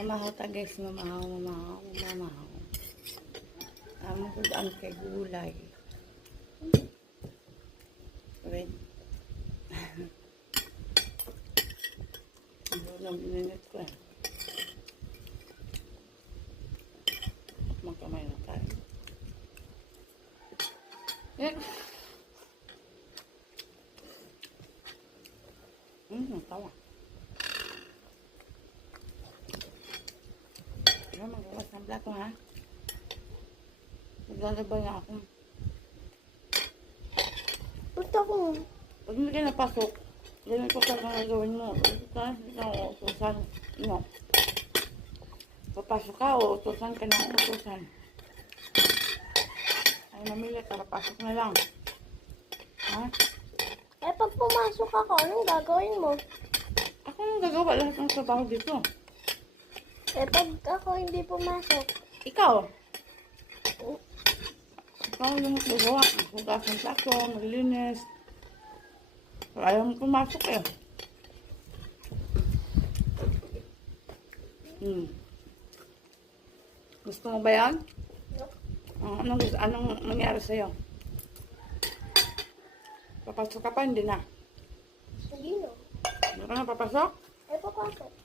Mamahaw ta guys, mamahaw, mamahaw, mamahaw. Amo ko daan kay gulay. Wait. Ang minute ko eh. Magkamay na tayo. Eh. Tawa. Magawas ng plato ha. Maglalabay na ako. Punta ko. Pag hindi ka napasok, ganun ko talaga na gawin mo. Utusan. No. Papasok ka o utusan ka na utusan. Ay, mamili ka. Papasok na lang. Ha? Eh, pag pumasok ako, anong gagawin mo? Ako nang gagawa lahat ng trabaho dito. Eh, pag ako hindi pumasok, Ikaw. Ikaw yung gagawa. Hugas ng plato, maglinis. Ayaw mo pumasok eh. Gusto mo ba yan? Anong nangyari sa'yo? Papasok ka pa, hindi na. hindi no. Hindi ka na papasok? Eh, papasok.